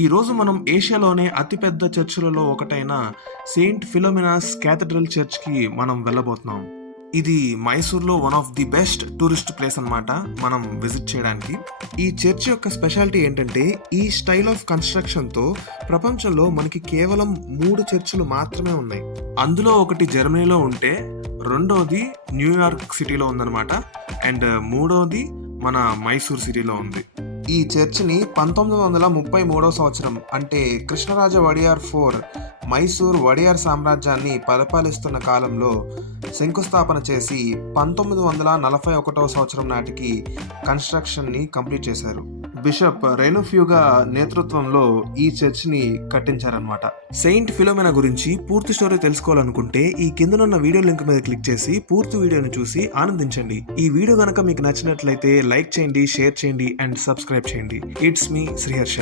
ఈ రోజు మనం ఏషియాలోనే అతిపెద్ద చర్చిలలో ఒకటైన సెయింట్ ఫిలోమినాస్ క్యాథడ్రల్ చర్చ్కి మనం వెళ్ళబోతున్నాం. ఇది మైసూర్లో one of the best tourist place అన్నమాట మనం విజిట్ చేయడానికి. ఈ చర్చ్ యొక్క స్పెషాలిటీ ఏంటంటే ఈ స్టైల్ ఆఫ్ కన్స్ట్రక్షన్తో ప్రపంచంలో మనకి కేవలం 3 చర్చిలు మాత్రమే ఉన్నాయి. అందులో ఒకటి జర్మనీలో ఉంటే రెండోది న్యూయార్క్ సిటీలో ఉందన్నమాట. అండ్ మూడోది మన మైసూర్ సిటీలో ఉంది. ఈ చర్చిని 1933 సంవత్సరం అంటే కృష్ణరాజ వడియార్ 4 మైసూర్ వడియార్ సామ్రాజ్యాన్ని పరిపాలిస్తున్న కాలంలో శంకుస్థాపన చేసి 1941 సంవత్సరం నాటికి కన్స్ట్రక్షన్ని కంప్లీట్ చేశారు. బిషప్ రెనుఫ్యూగా నేతృత్వంలో ఈ చర్చిని కట్టించారనమాట. సెయింట్ ఫిలోమినా గురించి పూర్తి స్టోరీ తెలుసుకోవాలనుకుంటే ఈ కిందనున్న వీడియో లింక్ మీద క్లిక్ చేసి పూర్తి వీడియోని చూసి ఆనందించండి. ఈ వీడియో గనక మీకు నచ్చినట్లయితే లైక్ చేయండి, షేర్ చేయండి అండ్ సబ్స్క్రైబ్ చేయండి. It's me Sriharsha.